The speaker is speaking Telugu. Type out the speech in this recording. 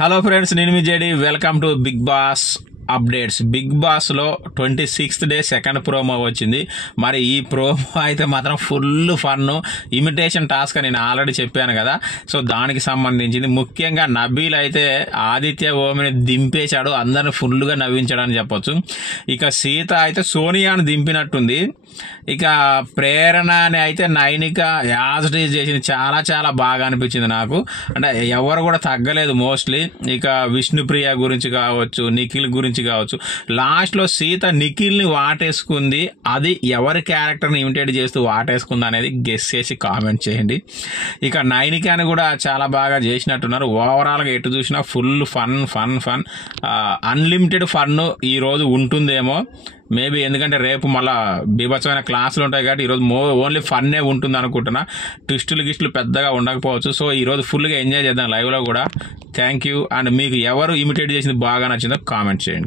హలో ఫ్రెండ్స్, నేను మీ JD. Welcome to Bigg Boss updates. Bigg బాస్లో 26th డే సెకండ్ ప్రోమో వచ్చింది. మరి ఈ ప్రోమో అయితే మాత్రం ఫుల్ ఫన్, ఇమిటేషన్ టాస్క్ అని నేను ఆల్రెడీ చెప్పాను కదా. సో దానికి సంబంధించింది ముఖ్యంగా నబీల్ అయితే ఆదిత్య ఓమిని దింపేశాడు, అందరిని ఫుల్గా నవ్వించాడని చెప్పొచ్చు. ఇక సీత అయితే సోనియాను దింపినట్టుంది. ఇక ప్రేరణ అని అయితే నైనిక యాజిటీజ్ చేసింది, చాలా చాలా బాగా అనిపించింది నాకు. అంటే ఎవరు కూడా తగ్గలేదు మోస్ట్లీ. ఇక విష్ణుప్రియ గురించి కావచ్చు, నిఖిల్ గురించి కావచ్చు. లాస్ట్లో సీత నిఖిల్ని వాటేసుకుంది, అది ఎవరి క్యారెక్టర్ని ఇమిటేట్ చేస్తూ వాటేసుకుంది అనేది గెస్ చేసి కామెంట్ చేయండి. ఇక నైనికాని కూడా చాలా బాగా చేసినట్టున్నారు. ఓవరాల్గా ఎటు చూసినా full fun fun fun, unlimited fun ఈరోజు ఉంటుందేమో మేబీ. ఎందుకంటే రేపు మళ్ళీ బీభత్సమైన క్లాసులు ఉంటాయి కాబట్టి ఈరోజు ఓన్లీ ఫన్నే ఉంటుంది అనుకుంటున్నా. ట్విస్టులు గిస్టులు పెద్దగా ఉండకపోవచ్చు. సో ఈరోజు ఫుల్గా ఎంజాయ్ చేద్దాం లైవ్లో కూడా. Thank you. అండ్ మీకు ఎవరు ఇమిటేట్ చేసింది బాగా నచ్చిందో కామెంట్ చేయండి.